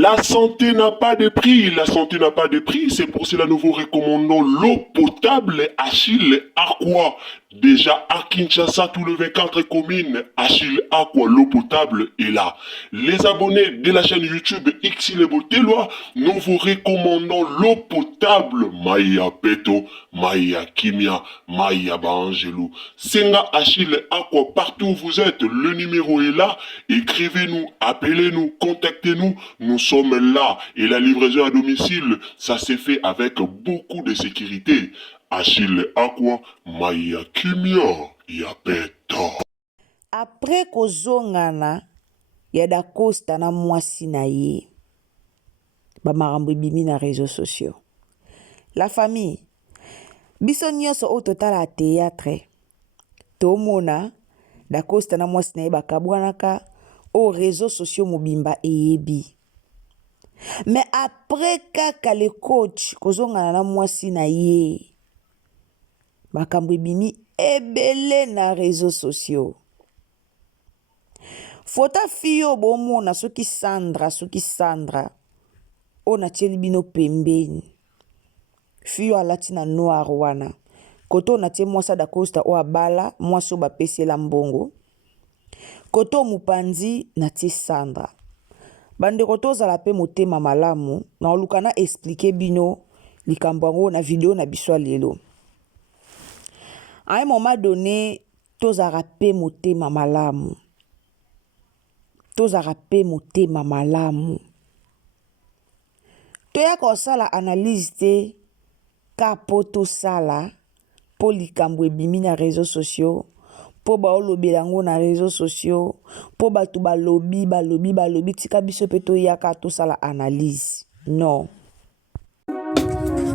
La santé n'a pas de prix, la santé n'a pas de prix, c'est pour cela que nous vous recommandons l'eau potable Achille Aqua. Déjà à Kinshasa, tous les 24 communes, Achille Aqua, l'eau potable est là. Les abonnés de la chaîne YouTube Xile Botelwa, nous vous recommandons l'eau potable Maya Peto, Maya Kimia, Maya Bangelou. Senga Achille Aqua, partout où vous êtes, le numéro est là. Écrivez-nous, appelez-nous, contactez-nous. Nous sommes là. Et la livraison à domicile, ça s'est fait avec beaucoup de sécurité. Achille Aqua, Maya Kimia, Yapeto. Après kozongana, yada Costa na mwasi na ye. Ba marambo bimi na réseaux sociaux. La famille, biso nyonso o total a théâtre. Tomona, da Costa na mwasi na ye bakabwanaka aux réseaux sociaux mobimba eyebi. Mais après kaka le coach kozongana na mwasi na ye. Makambo bimi ebele na réseaux sociaux. Fota fiyo bomona soki Sandra ona tieli bino pembeni. Fiyo alati na noir wana. Koto na tie mwasa da Costa o abala mwasi o bapesi la mbongo. Koto mupanzi na tie Sandra. Bande koto zala pe motema malamu na oluka na expliquer bino likambo yango na video na biso lelo. À un moment donné, tozara pe motema malamu. Tozara pe motema malamu. Toya kosala analyse te kapoto sala po likambo ebimi na réseaux sociaux. Po ba olobela ngo na réseaux sociaux. Po batu balobi tika biso pe toyaka tosala analyse. Non.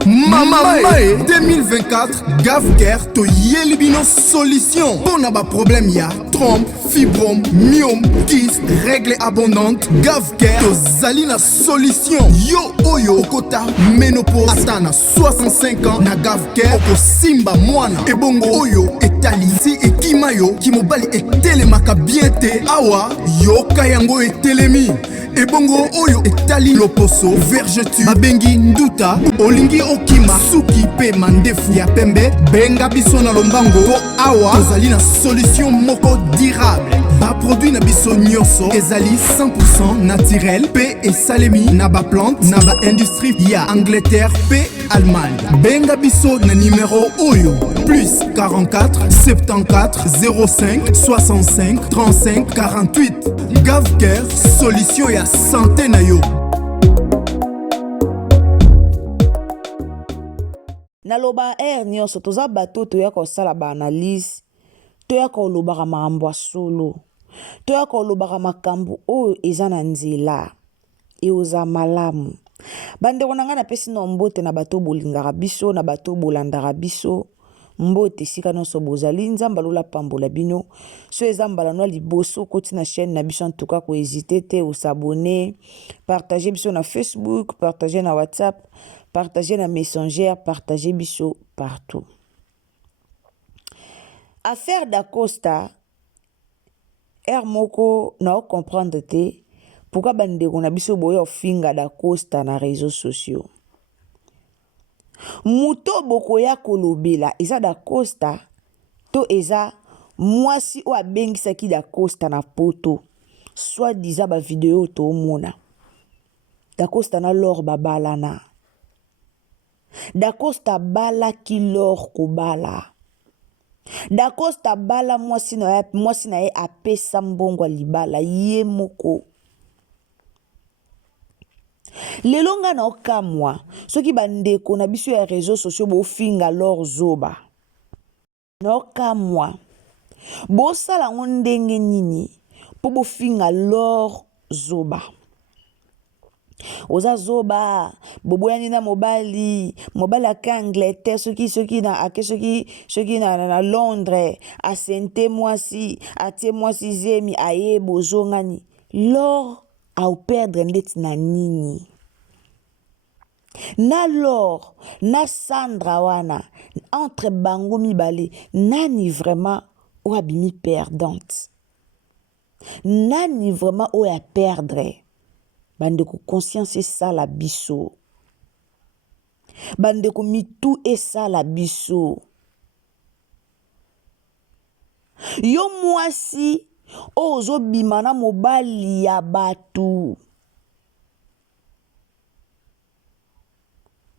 Mamae 2024 Gavker to yelibino solution. Pour n'a pas problème ya trompe, fibrome, myome, kyste, règle abondante. Gavker to zalina solution. Yo oyo kota ménopause atana 65 ans na Gavker oko simba mwana. Ebongo oyo etali si ekimayo kimobali etelemaka bien te awa yo kayango etelemi. Ebongo oyo etali loposo vergetu babengi nduta olingi okima suki pe mandefu ya pembe benga biso na lombango po awa tozali na solution moko durable ba produit na biso nyonso ezali 100% naturel pe esalemi na ba plante na ba industrie ya Angleterre pe Allemagne. Benga biso na numéro oyo plus 44 74 05 65 35 48. Gavker solution ya santé na yo. Naloba nyonso toza bato toya kosala ba analyse, toya kolobaka makambo solo, toya kolobaka makambo oyo eza na nzela e oza malamu. Bandeko na nga napesi na mbote na bato bolingaka biso na bato bolandaka biso. Mbote sika nyonso bozali nzamba lola pambola bino. So eza mbala no liboso koti na chaîne na biso en tout cas ko hésiter te ou s'abonner, partager biso na Facebook, partager na WhatsApp, partager na Messenger, partager biso partout. Affaire da Costa moko na comprendre te pourquoi bandeko na biso boyo finga da Costa na réseaux sociaux. Muto boko ya kolobela eza da Costa to eza mwasi o abengisaki da Costa na poto soit disant ba vidéo to mona da Costa na lor babalana da Costa bala ki lor ko bala da Costa bala mwasi na ye apesa mbongo libala ye moko. Lelonga na okamwa soki bandeko na biso ya réseaux sociaux bo finga lor zoba na okamwa bo sala ndenge nini po bo finga lor zoba. Oza zoba boboyani na mobali aka Angleterre soki na Londres asente mwasi atie mwasi zemi aye bozongani lor au perdre ndeti na nini. Na lor na Sandra wana entre bango mibale nani vraiment ou abimi perdante, nani vraiment ou à perdre. bandeko conscience esala biso, bandeko mitu esala biso. Yo mwasi ozo bimana mobali ya batu,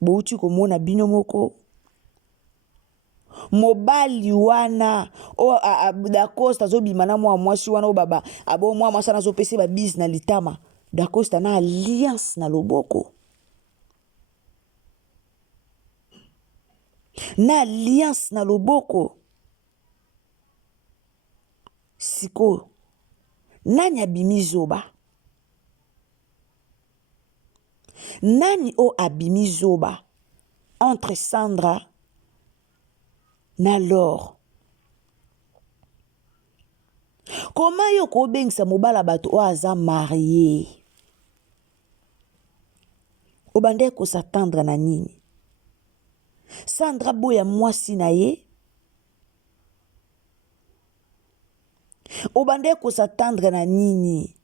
bouti komona bino moko mobali wana o dakosta zo bimana mwa mwasi wana o baba abo mwa mwasi na zo pese ba bis na litama, dakosta na alliance na loboko, na alliance na loboko. Siko nani abimi zoba? Nani o abimi zoba entre Sandra na Laure? Comment yo ko bengisa mobala bato o aza marié? Obande ko s'attendre na nini? Sandra boya mwasi na ye, obande ko s'attendre na nini?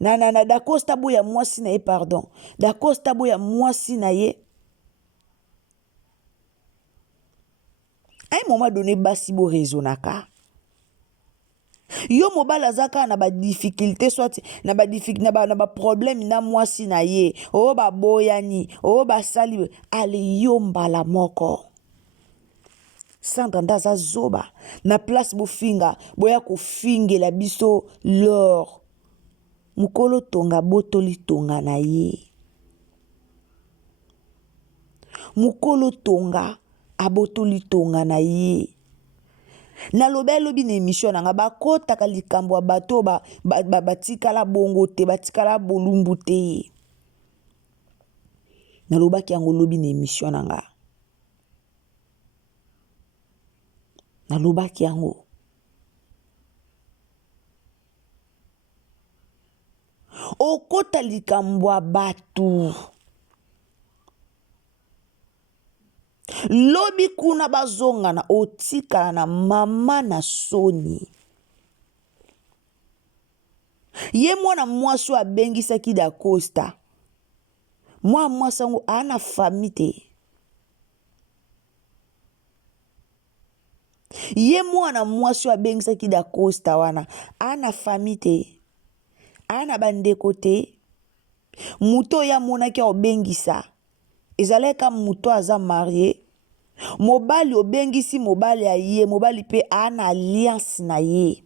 Na dakosta boya mwasi na ye, pardon, dakosta boya mwasi na ye. À un moment donné, basi bo raisonnaka. Yo mobala zaka na ba difficulté soit na ba problème na mwasi na ye, o ba boyani, o ba sali, ale yo mbala moko. Sandra ndaza zoba na place bofinga boya kofingela biso Laure. Mukolo tonga botoli tonga na ye. Mukolo tonga abotoli tonga na ye. Na lobi na émission nga bakotaka likambo ya bato batikala bongo te, batikala bolumbu te. Na lobaki yango lobi na émission nga. Na lobaki yango. Okota likambo ya bato. Lobi kuna bazonga na otika na mama na soni. Ye mwana mwasi abengisaki dakosta. Mwa mwasi yango ana famille te. Ye mwana mwasi abengisaki dakosta wana ana famille te. Ana bandeko te. Muto ya monaki obengisa. Ezaleka muto aza marié. Mobali obengisi mobali ya ye, mobali pe ana alliance na ye.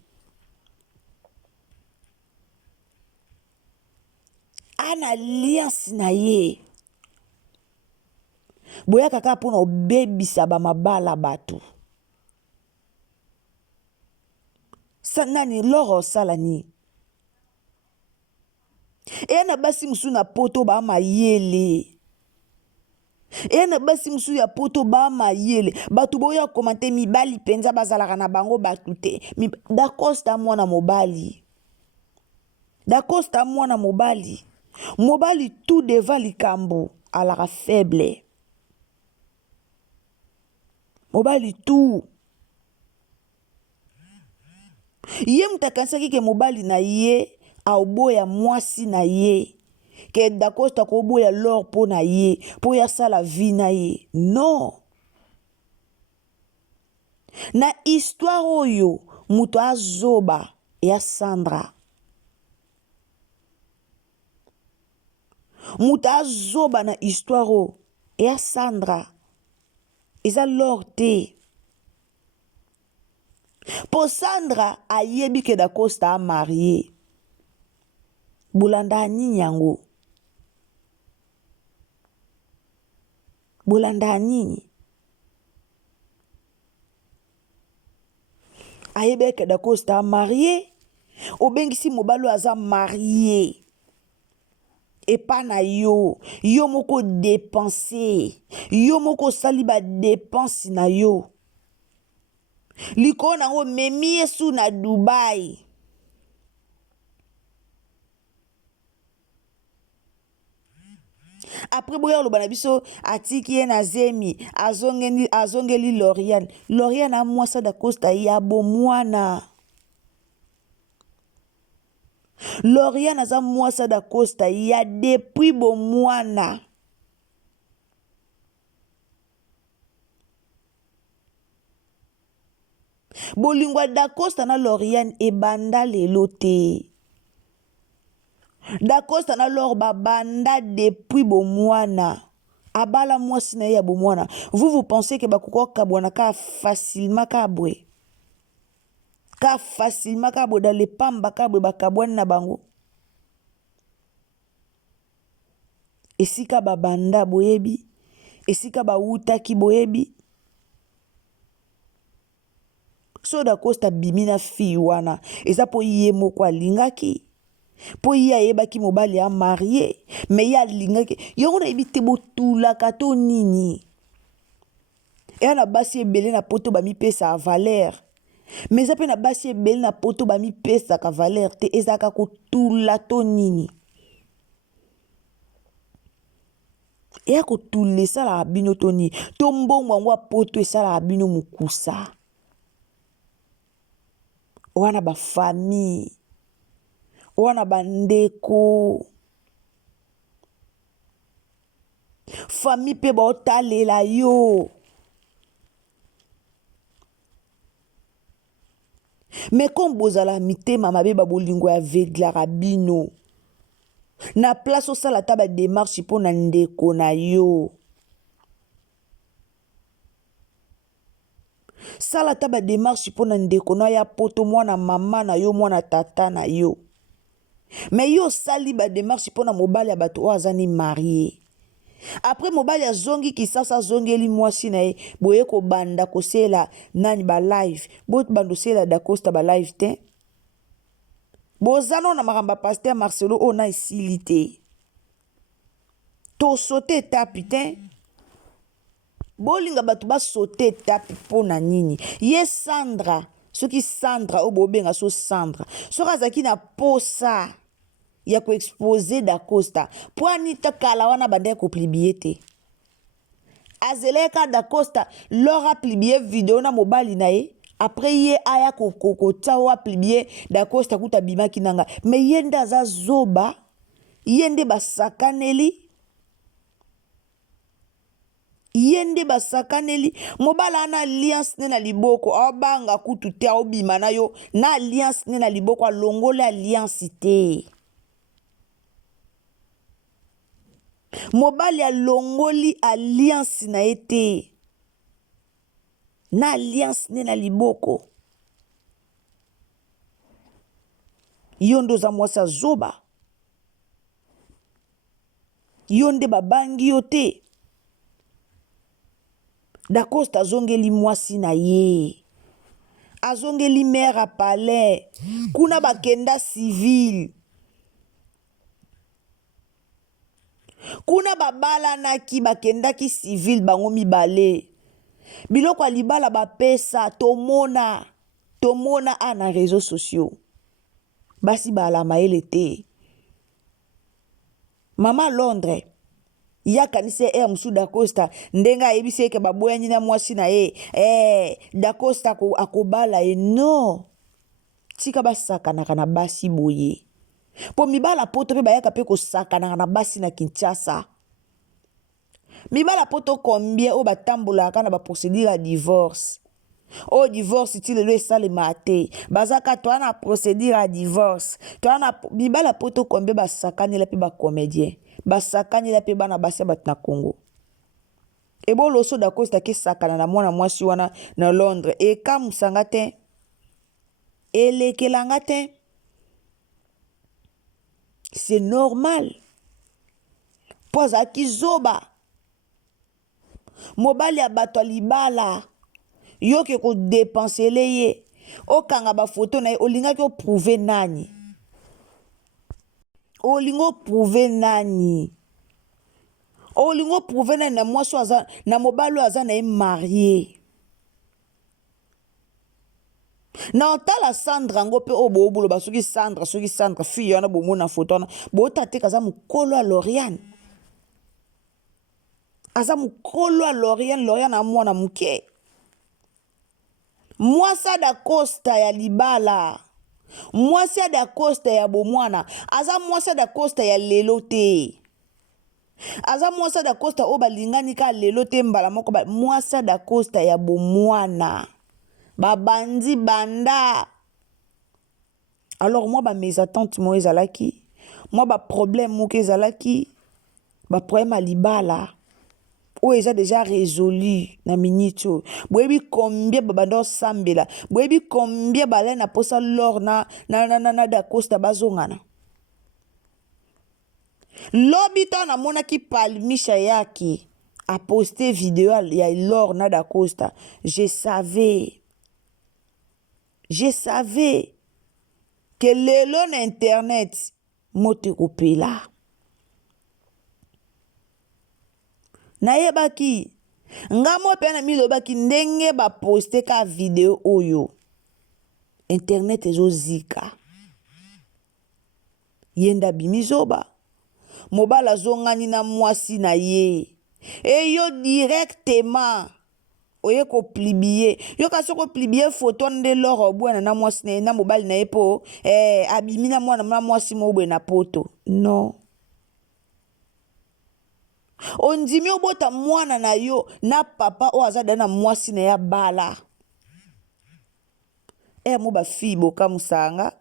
Ana alliance na ye. Boya kaka pona obebisa ba mabala batu. Sanani Laure salani. Ena basi musu na poto ba mayele. Ena basi musu ya poto ba mayele. Batu boya komante mibali penza bazalaka na bango batu te. Dakosta mwana mobali. Dakosta mwana mobali. Mobali tout devant likambo alara faible. Mobali tout. Ye mutakansaki ke mobali na ye aoboya mwasi na ye. Ke dakosta ko boya Laure po na ye, po ya sala vie na ye. Non. Na histoire oyo muto azoba ya Sandra. Muto azoba na histoire o ya Sandra. Eza Laure te. Po Sandra ayebi ke dakosta a marié. Bulanda nini yango? Bulanda nini? Ayebe ke dakosta a marié. Obengisi mobalo aza marié. Et pas na yo. Yo moko dépenser. Yo moko saliba dépense na yo. Liko nango memi yesu na Dubai. Après boya loba na biso atiki ye na zemi azongeli Lauriane. Lauriane a mwasa dakosta ya bomwana. Loriane aza mwasi da Costa ya depuis bomwana. Bolingwa da Costa na Loriane ebanda lelo te. Da Costa na Lor babanda depuis bomwana. Abala mwasi na ya bomwana. Vous pensez que bakoko kabwana ka facilement kabwe? Ka facilement kabwe dans les pamba kabwe bakabwana na bango. Esika babanda boyebi, esika ba utaki boyebi. So da Costa bimina fi wana, eza po ye moko alingaki. Po ye ayebaki mobali ya marié, mais ya alingaki. Yongo na ebite botula kato nini. E na basi ebele na poto ba mi pesa valeur. Mais eza pe na basi ebele na poto ba mi pesa ka valeur te ezaka kotula to nini. E ko tule sala abino toni, to mbongo ngwa poto esala abino mukusa. Wana ba famille, wana bandeko, famille pe ba otalela yo. Mais comme bozala mitema mabe ba bolingo aveugle rabino. Na place au sala taba démarche pour na ndeko na yo. Sala taba démarche pour na ndeko na ya poto mwana mama na yo mwana tata na yo. Mais yo sali ba démarche pour na mobali ya bato azani marié. Après mobali ya zongi kisasa zongeli mwasi na ye boye ko banda ko sela nani ba live. Bot bando sela da Costa ba live te. Bozano na maramba pasteur Marcelo ona isilité. To sauter tapi te. Bolinga batu ba sauter tapi pona nini. Ye Sandra, soki Sandra obobenga so Sandra. Soka zaki na posa ya ko exposer da Costa. Po anita kala wana bande ko plibier te. Azeleka da Costa lora plibier vidéo na mobali na ye. Après ye aya ko tawa plibier da Costa kuta bima kinanga. Mais yenda za zoba, yende basakaneli. Yende basakaneli, mobala na alliance ne na liboko, obanga kutu te obima na yo, na alliance ne na liboko alongole alliance te. Mobali alongoli alliance na ete. Na alliance ne na liboko. Yondo za mwasa zoba. Yonde babangi yo te. Da Costa azongeli mwasi na ye. Azongeli maire à palais. Kuna bakenda civil. Kuna babala naki bakendaki civil bango mibale. Biloko alibala bapesa tomona ana réseaux sociaux. Basi bala maele te. Mama Londres. Ya kanise musu da Costa ndenga ebise ke baboyani na mwasi na ye da Costa akobala ye no tika basakana kana basi boye po mibala poto pe bayaka pe ko sakana na basi na Kinshasa mibala poto combien o batambola kana ba procédure à divorce o divorce ti lelo esale mate bazaka to ana procédure à divorce to ana mibala poto combien basakani la pe ba comédien basakani la pe bana basi bat na Congo e bo loso da Costa ke sakana na mwana mwasi wana na Londres e kamusanga te elekelanga te c'est normal poza kizoba mobali ya bato libala yo ke ko dépenser ye o kanga ba photo na olinga ki o prouver nani olingo prouver nani olingo prouver nani na mwasi aza na mobali aza na marié na otala Sandra ngo pe o bobulo basuki Sandra fille wana bomo na photo na bo tate kaza mukolo a Loriane aza mukolo a Loriane a mwana muke mwasa da Costa ya libala mwasi adacosta ya bomwana aza mwasi adacosta ya lelo te aza mwasi adacosta oyo balingani ka lelo te mbala moko mwasi adacosta ya bomwana babandi banda. Alors moi mésattente mo ezalaki moi problème moko ezalaki problème alibala oyo eza déjà résolu na minute oyo boyebi combien babanda osambela boyebi combien balai na posa lor na dacosta bazongana lobi to namonaki palmisha yaki a posté vidéo ya lor na dacosta je savais que lelo na internet moto kopela nayebaki nga mo pe na milobaki ndenge baposte ka video oyo internet ezozika yenda bimizoba mobala zongani na mwasi na ye eyo directement oye koplibie yo kasi koplibie photo nde loro bwana na mwasi na ye na mobali na ye po abimi na mwana na mwasi mobwe na poto non ondimi obota mwana na yo na papa o azada na mwasi na ya bala mo bafi boka musanga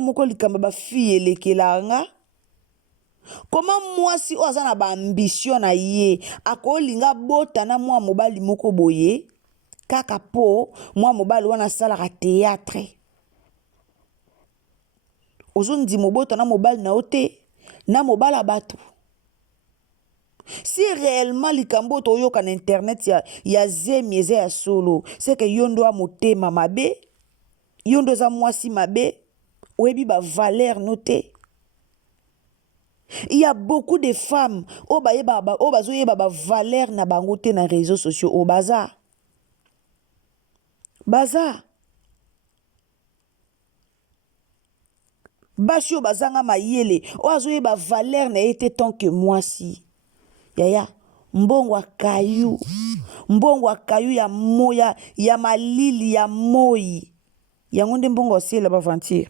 moko likamba bafi elekelanga koma mwasi o aza na baambition na ye akolinga bota na mwa mobali moko boye kaka po mwa mobali wana salaka théâtre ozondima obota na mobali na yo te na mobala bato. Si réellement likambo toyoka na internet ya zemi eza ya solo c'est que yondo a motema mabe yondo za mwasi mabe oyebi ba valeur noté. Il y a beaucoup de femmes o bazoyeba ba valeur na bango te na réseaux sociaux au baza bashi o bazanga mayele o azoyeba valeur na ye te tant que mwasi yaya mbongo akayu ya moya ya malili ya moi yango nde mbongo asiela baventure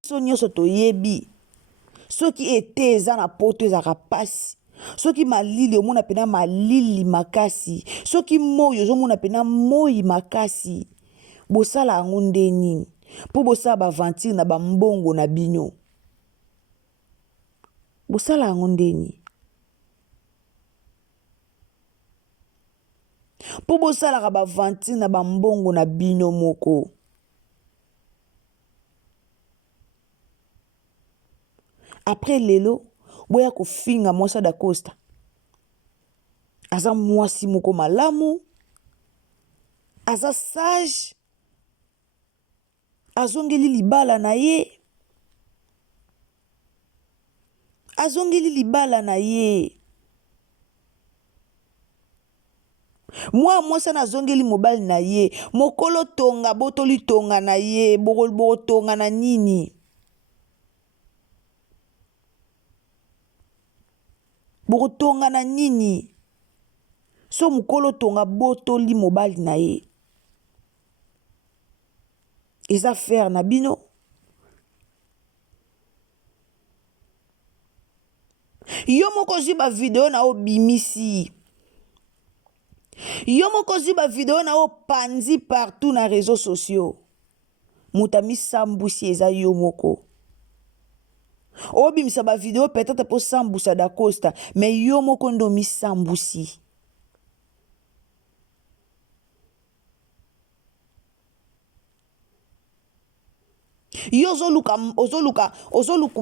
so nyonso toyebi soki ete eza na poto ezaka pasi soki malili omona pena malili makasi soki moi ozomona pena moi makasi bosala yango nde nini mpo bosala baventure na bambongo na bino bosala yango nde nini mpo bosalaka baventure na bambongo na bino moko après lelo boya kofinga mwasi dacosta aza mwasi moko malamu aza sage azongeli libala na ye mwa mwasi azongeli mobali na ye mokolo tonga botoli tonga na ye bokotonga na nini bokotonga na nini so mokolo tonga botoli mobali na ye eza faire na bino yo moko zwi bavideo na obimisi yo moko zwi bavideo na opanzi partout na réseaux sociaux moto amisambusi eza yo moko obimisa bavideo peut-être po sambusa dacosta mais yo moko ndo misambusi yo ozoluka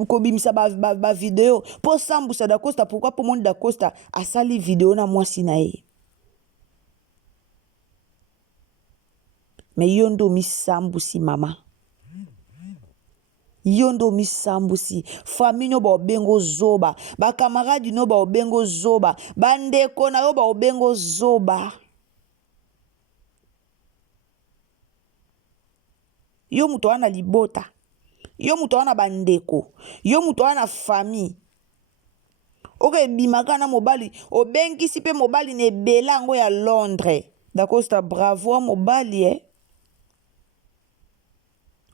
kobimisa bavideo po sambusa dacosta pourquoi po monde dacosta asali video na mwasi na ye mais yo ndo misambusi mama yo ndo misambusi famille no baobengo zoba bakamaradi no baobengo zoba bandeko na yo baobengo zoba yo muto wana libota yo muto wana bandeko yo muto wana famille oke bimaka na mobali obengisi pe mobali na ebela yango ya Londres dacosta bravo mobali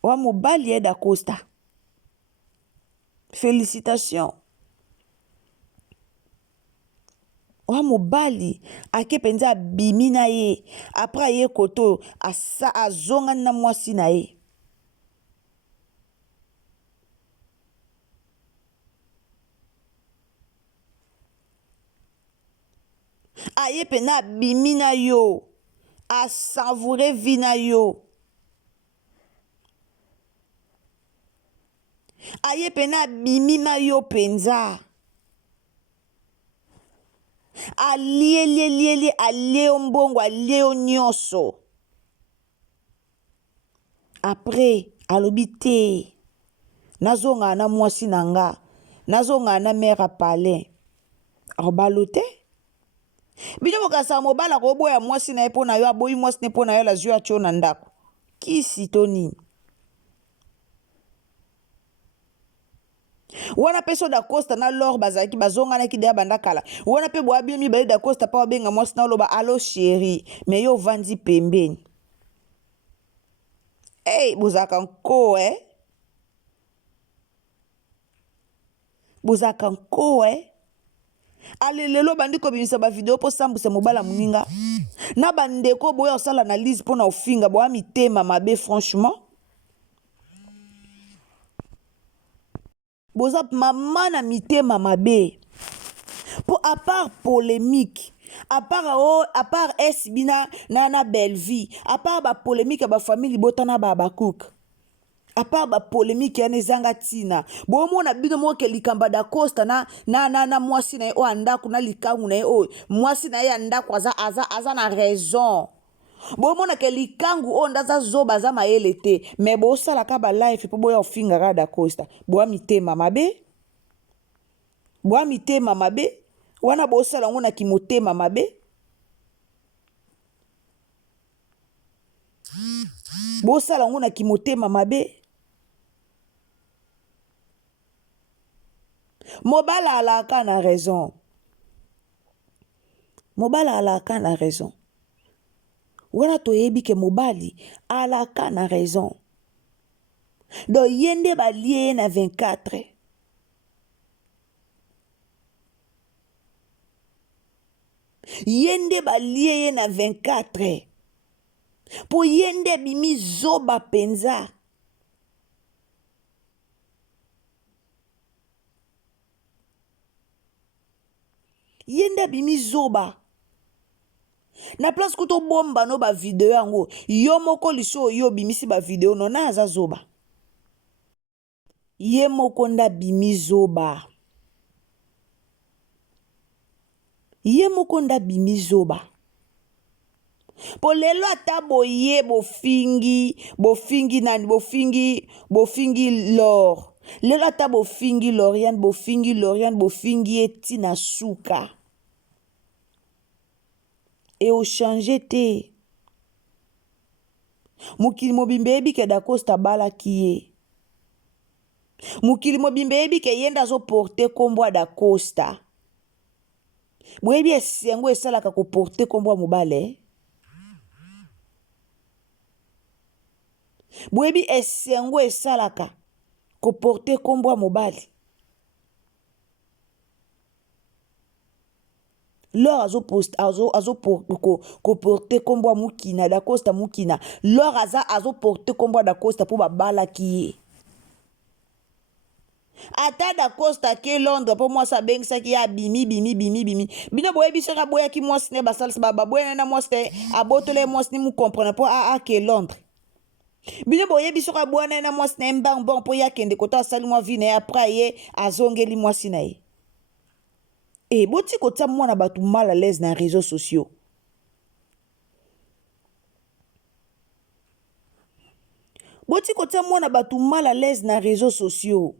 Wa mobali ye da Costa. Félicitations. Wa mobali ake penza bimi na ye après ye koto asa azonga na mwasi na ye. Aye pena bimi na yo a savourer vie na yo. Aye pena bimi na yo penza. Alie mbongo, alie nyonso. Après, alobi te. Nazonga na mwasi nanga. Nazonga na mère palais. Robalo te. Bino mokasa mobala ko boya mwasi na ye pona yo aboyi mwasi ne pona yo la zua cho na ndako. Kisi toni. Wana peso da Costa na lor bazaki bazonga na kidea bandakala. Wana pe boa bimi bale da Costa pa benga mwasi na loba allo chéri. Mais yo vandi pembeni. Hey, bozaka nko Bozaka nko Ale lelo bandi ko bimisa ba video po sambuse mobala muninga. Na bandeko boya osala analyse pona ofinga boa mitema mabe franchement. Boza maman na mitema mabe. Pour à part polémique, à part esbina na belle vie, à part ba polémique ba famille botana ba kouk. À part ba polémique ya nezanga tina. Bo mona bino mo ke likamba da Costa na mwasi na o andako na likangu na o mwasi na ya ndako aza na raison. Bo mona ke likangu o ndaza zoba za maele te, mais bo sala ka ba life po boya ofinga ga da Costa. Bo mitema mabe. Bo mitema mabe. Wana bo sala ngona kimotema mabe. Bo sala ngona kimotema mabe. Mobala alaka na raison. Mobala alaka na raison. Wana toyebi ke mobali alaka na raison. Do yende ba lié na 24. Yende ba lié na 24. Po yende bimi zoba penza. Yende bimi zoba. Na place kuto bomba no ba video yango. Yo moko liso yo bimisi ba video no na aza zoba. Ye moko nda bimi zoba. Ye moko nda bimi zoba. Po lelo ata boye bofingi lor. Lelo ata bofingi Loriane bofingi etina suka. Et au changer te. Mukili mobimbe ebi ke da Costa bala kiye. Mukili mobimbe ebi ke yenda zo porte kombo da Costa. Mwebi esengo esalaka ko porte kombo mobale. Mwebi esengo esalaka ko porte kombo mobile. Lors azo porte kombo mukina da Costa mukina. Lors azo porte kombo da Costa pour babala kiye. Ata da Costa ke Londres pour moi ça beng ça qui a bimi. Bino boye bisera boye ki moi sne basal baba boye na moi sne abotole moi sne mu comprendre pour a ke Londres. Bino boye bisera boye na moi sne mbang bon pour ya kende kota sali moi vine après ye azongeli moi sinaye. Et boti kota moi na batu mal à l'aise dans les réseaux sociaux. Boti kota moi na batu mal à l'aise dans les réseaux sociaux.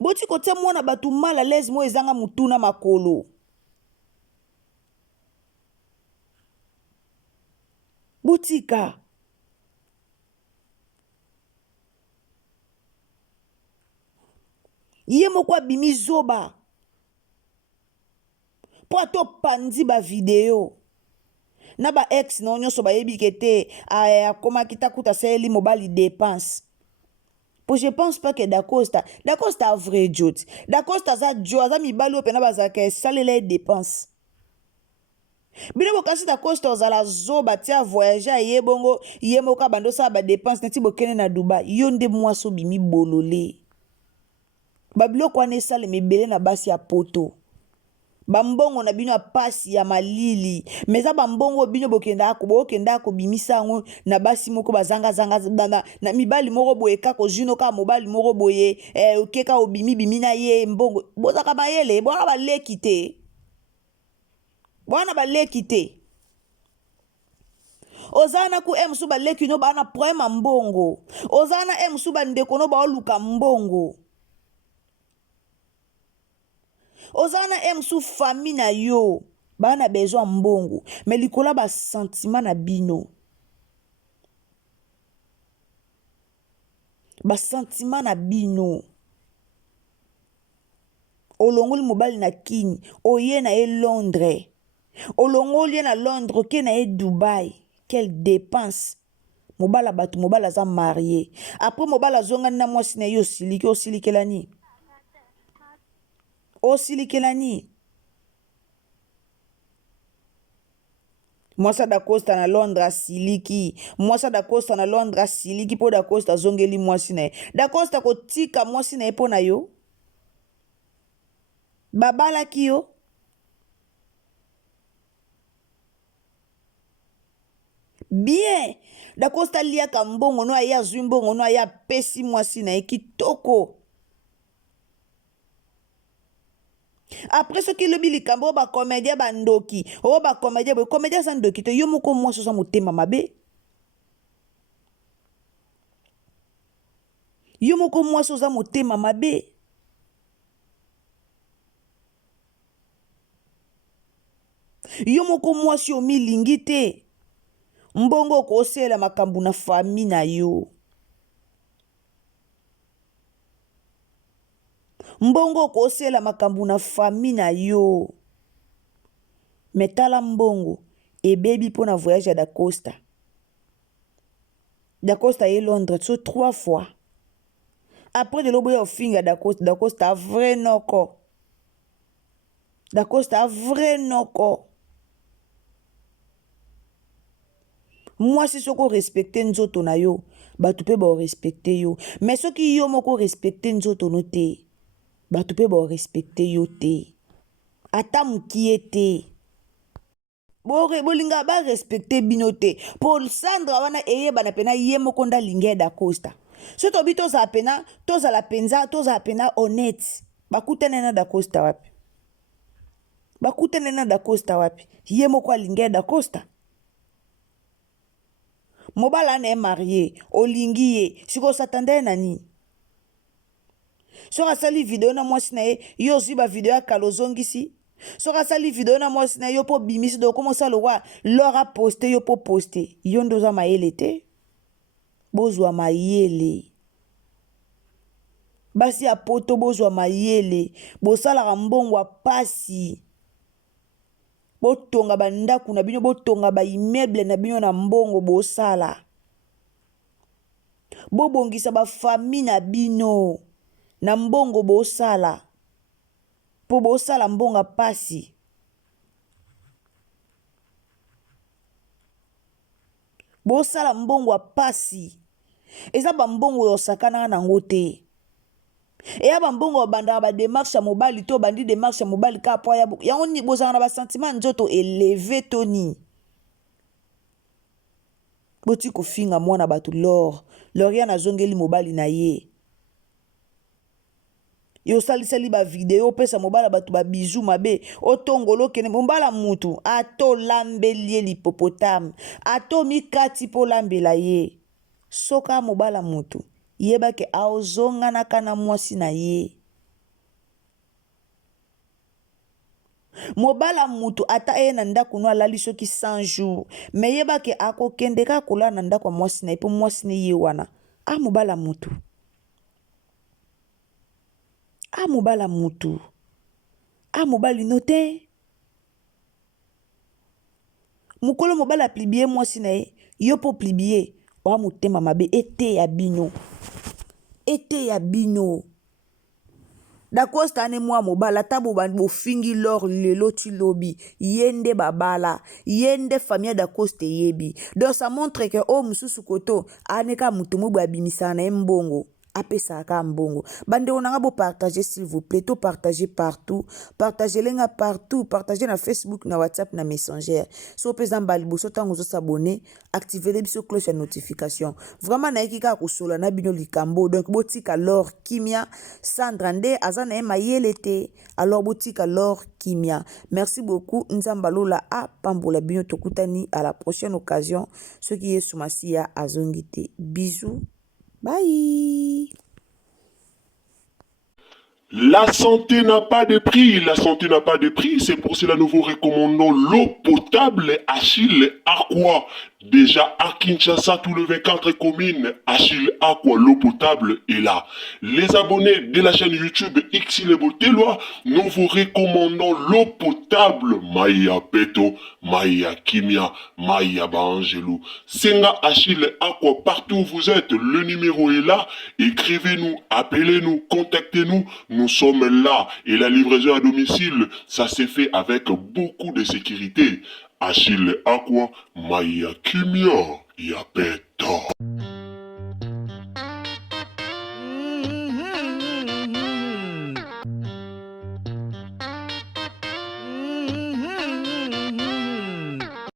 Boti kota moi na batu mal à l'aise moi ezanga mutuna makolo. Botika. Ye moko bimi zoba. Po ato pandi ba video. Na ba ex no nyonso ba yebi kete akoma kita kuta seli mobali dépense. Po je pense pas que Dacosta a vrai jote. Dacosta za jo aza mibali opena bazaka esalela dépense. Bino bokasi Dacosta ozala zoba tia voyager aye bongo ye moka bando sa ba dépense neti bokene na Dubai. Yo nde mwaso bimi bolole. Babiloko wana esale mibele na basi ya poto. Bambongo na bino ya pasi ya malili. Meza bambongo bino bokenda ako bimisa ngo na basi moko bazanga na mibali moko boye kako jino ka mobali moko boye okeka obimi na ye mbongo. Bozaka mayele bwana baleki te. Bwana baleki te. Ozana ku emsu baleki no bana problème mbongo. Ozana emsu bandeko no ba oluka mbongo. Ozana emsu famille na yo bana besoin mbongo mais likola ba sentiment na bino olongoli mobali na kini oye na e Londres olongoli na Londres ke na e Dubai quelle dépense mobala batu mobala za marié après mobala zonga na mwasi na yo osilikelani Mwasa Dacosta na Londres asiliki. Mwasa Dacosta na Londres asiliki po Dacosta zongeli mwasi na ye. Dacosta kotika mwasi na ye po na yo. Babalaki yo. Bien. Dacosta liaka mbongo no aya zwi mbongo no aya pesi mwasi na ye kitoko. Après ce qui le bilikambo ba comédien bandoki ba comédien sandoki te yo moko mwasi sa motema mabe yo moko mwasi sa motema mabe yo moko mwasi omilingi te mbongo kosela makambu na famille na yo mbongo kosela makambu na famille na yo metala mbongo ebebi po na voyage ya Dacosta ye Londres so 3 fois après de lobo ya ofinga Dacosta a vrai noko mwasi soko respecte nzoto na yo batu pe ba respecte yo mais soki yo moko respecte nzoto no te batu pe ba respecte yo te ata mukie te bolinga ba respecte bino te Paul Sandra wana eyeba na pena ye moko nda linge Dacosta so tobi tozala pena honnête bakutane na Dacosta wapi ye moko alinge Dacosta mobala na marié olingi ye siko satande nani soka sali video na mwasi na ye yo aussi ba video ya kalozongisi soka sali video na mwasi na yo po bimisi do komo salo wa lora poster yo po poster yo ndoza mayele te bozwa mayele basi ya poto bozwa mayele bosalaka mbongo pasi botonga bandaku na bino botonga ba immeuble na bino na mbongo bosala bobongisa ba famille na bino na mbongo bosala po bosala mbonga pasi bosala mbongo pasi eza bambongo yosakana nango te eya bambongo bandaka ba démarche mobali to bandi démarche mobali ka po ya yango ni bozanga na ba sentiment nzoto élevé toni boti kofinga mwana batu Lorian azongeli mobali na ye yo salisali ba video pesa mobala batu ba bijou mabe otongolo kene mobala mutu ato lambelie l'hippopotame ato mikati po lambela ye soka mobala mutu yeba ke aozonga na kana mwasi na ye mobala mutu ata e na ndako no alali soki 100 jours me yeba ke akokende ka kola na ndako mwasi na ye po mwasi ne ye wana mobala mutu mobala mutu mobali no te mukolo mobala plibie mwasi na ye yo po plibie wa motema mabe ete ya bino eteya bino. Dacosta ane mwa mobala tabo bofingi lor lelo ti lobi yende babala yende famille Dacosta yebi. Donc ça montre que o mususu koto ane ka mutu mubu abimisa na mbongo apesa ka mbongo. Bande onanga bo partager s'il vous plaît, to partager partout, partager lenga partout, partager na Facebook, na WhatsApp, na Messenger. So pesa mbali boso tango zo s'abonner, activer les biso cloche de notification. Vraiment na ekika kusola na bino likambo. Donc botika lor kimia Sandra nde azana ema yelete. Alors botika lor kimia. Merci beaucoup Nzambalola a pambola bino tokutani à la prochaine occasion. Ce qui est Soumasia azongite. Bisous. Bye. La santé n'a pas de prix, la santé n'a pas de prix, c'est pour cela que nous vous recommandons l'eau potable Achille Aqua. Déjà à Kinshasa, tout le 24 communes, Achille Aqua, l'eau potable est là. Les abonnés de la chaîne YouTube Xilebo Teloa, nous vous recommandons l'eau potable Maya Peto, Maya Kimia, Maya Bangelou. Senga Achille Aqua, partout où vous êtes, le numéro est là. Écrivez-nous, appelez-nous, contactez-nous. Nous sommes là et la livraison à domicile, ça s'est fait avec beaucoup de sécurité. Achille Aqua, Maya Kimia, Yapeto.